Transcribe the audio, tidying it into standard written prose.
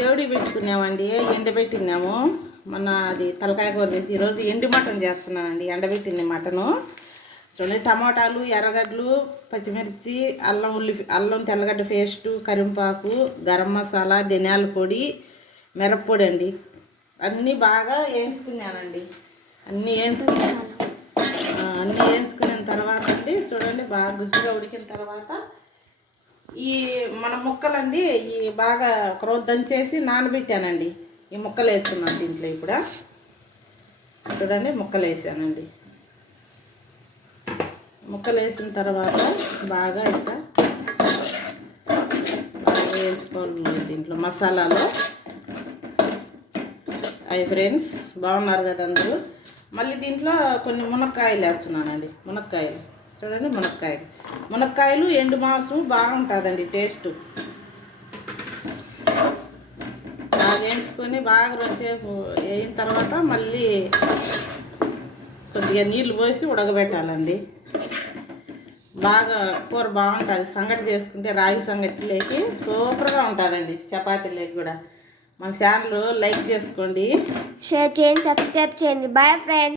దేవుడికి పెట్టుకున్నామండి, ఎండబెట్టినాము. మొన్న అది తలకాయ కూర చేసి ఈరోజు ఎండు మటన్ చేస్తున్నానండి, ఎండబెట్టింది మటను. చూడండి, టమాటాలు, ఎర్రగడ్డలు, పచ్చిమిర్చి, అల్లం తెల్లగడ్డ పేస్టు, కరింపాకు, గరం మసాలా, ధనియాల పొడి, మిరప్పొడి అండి, అన్నీ బాగా వేయించుకున్నానండి. అన్నీ వేయించుకున్న తర్వాత అండి, చూడండి బాగా గుజ్జుగా ఉడికిన తర్వాత ఈ మన ముక్కలండి ఈ బాగా ఒకరోజు దంచేసి నానబెట్టానండి. ఈ ముక్కలు వేస్తున్నాను దీంట్లో. ఇప్పుడు చూడండి ముక్కలు వేసానండి. ముక్కలు వేసిన తర్వాత బాగా ఇంకా బాగా వేసుకోవాలి దీంట్లో మసాలాలో. అవి ఫ్రెండ్స్ బాగున్నారు కదా అందరూ. మళ్ళీ దీంట్లో కొన్ని మునక్కాయలు వేస్తున్నానండి. మునక్కాయలు చూడండి, మునక్కాయలు ఎండు మాంసం బాగుంటుందండి టేస్ట్. బాగా వేయించుకొని బాగా రోజుసేపు వేయిన తర్వాత మళ్ళీ కొద్దిగా నీళ్ళు పోసి ఉడకబెట్టాలండి. బాగా కూర బాగుంటుంది. సంగటి చేసుకుంటే రాగి సంగటిలోకి సూపర్గా ఉంటుందండి, చపాతీలోకి కూడా. మన ఛానల్ లైక్ చేసుకోండి, షేర్ చేయండి, సబ్స్క్రైబ్ చేయండి. Bye friends.